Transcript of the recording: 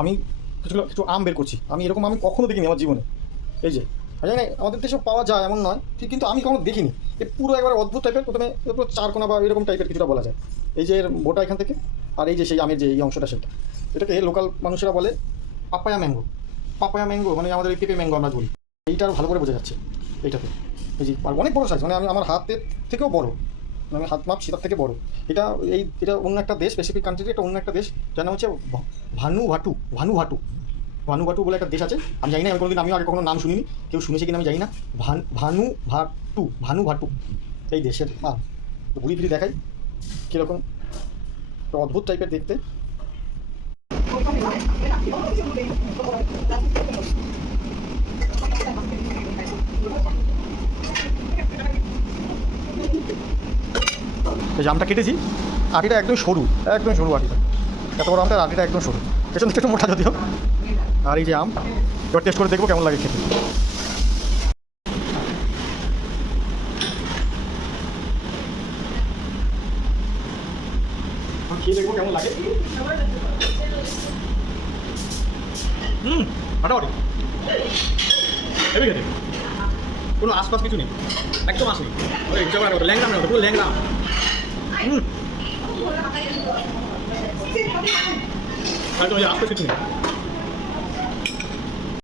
আমি কিছু কিছু আম বের করছি, আমি এরকম আমি কখনো দেখিনি আমার জীবনে। এই যে আমি জানি আমাদের দেশেও পাওয়া যায় এমন নয় ঠিক, কিন্তু আমি কখনো দেখিনি। এ পুরো একবারে অদ্ভুত টাইপের, প্রথমে পুরো চারকোনা বা এরকম টাইপের কিছুটা বলা যায়। এই যে এর বোটা এখান থেকে, আর এই যে সেই আমের যে এই অংশটা সেটা, এটাকে লোকাল মানুষেরা বলে পাপায়া ম্যাঙ্গো। পাপায়া ম্যাঙ্গো মানে আমাদের এই পেঁপে ম্যাঙ্গো আমরা বলি। এইটা আরও ভালো করে বোঝা যাচ্ছে এইটাতে। এই যে আর অনেক বড় সাইজ, মানে আমি আমার হাতের থেকেও বড়, মানে আমি হাত মাপছি তার থেকে বড়। এটা এটা অন্য একটা দেশ, স্পেসিফিক কান্ট্রির একটা অন্য একটা দেশ, যার নাম হচ্ছে ভানুভাটু। ভানুভাটু ভানুভাটু বলে একটা দেশ আছে। আমি জানি না, আমি কোনোদিন আমিও আগে কখনো নাম শুনিনি, কেউ শুনেছে কিনা আমি জানি না। ভানুভাটু এই দেশের নাম। তো ঘুরি ফিরি দেখাই কীরকম অদ্ভুত টাইপের দেখতে। এই আমটা কেটেছি, আটিটা একদম সরু, একদম সরু আটিটা, এত বড় আমটা আটিটা একদম সরু, পেছন থেকে একটু মোটা যদিও। আর এই যে আম, এবার টেস্ট করে দেখবো কেমন লাগে খেতে। খেয়ে দেখবো কেমন লাগে। ফাটাফাটি হেবি খেতে, কোনো আশপাশ কিছু নেই, একদম আসেনি। ওই ল্যাংড়া না, পুরো ল্যাংড়া। একদম আশপাশ কিছু নেই।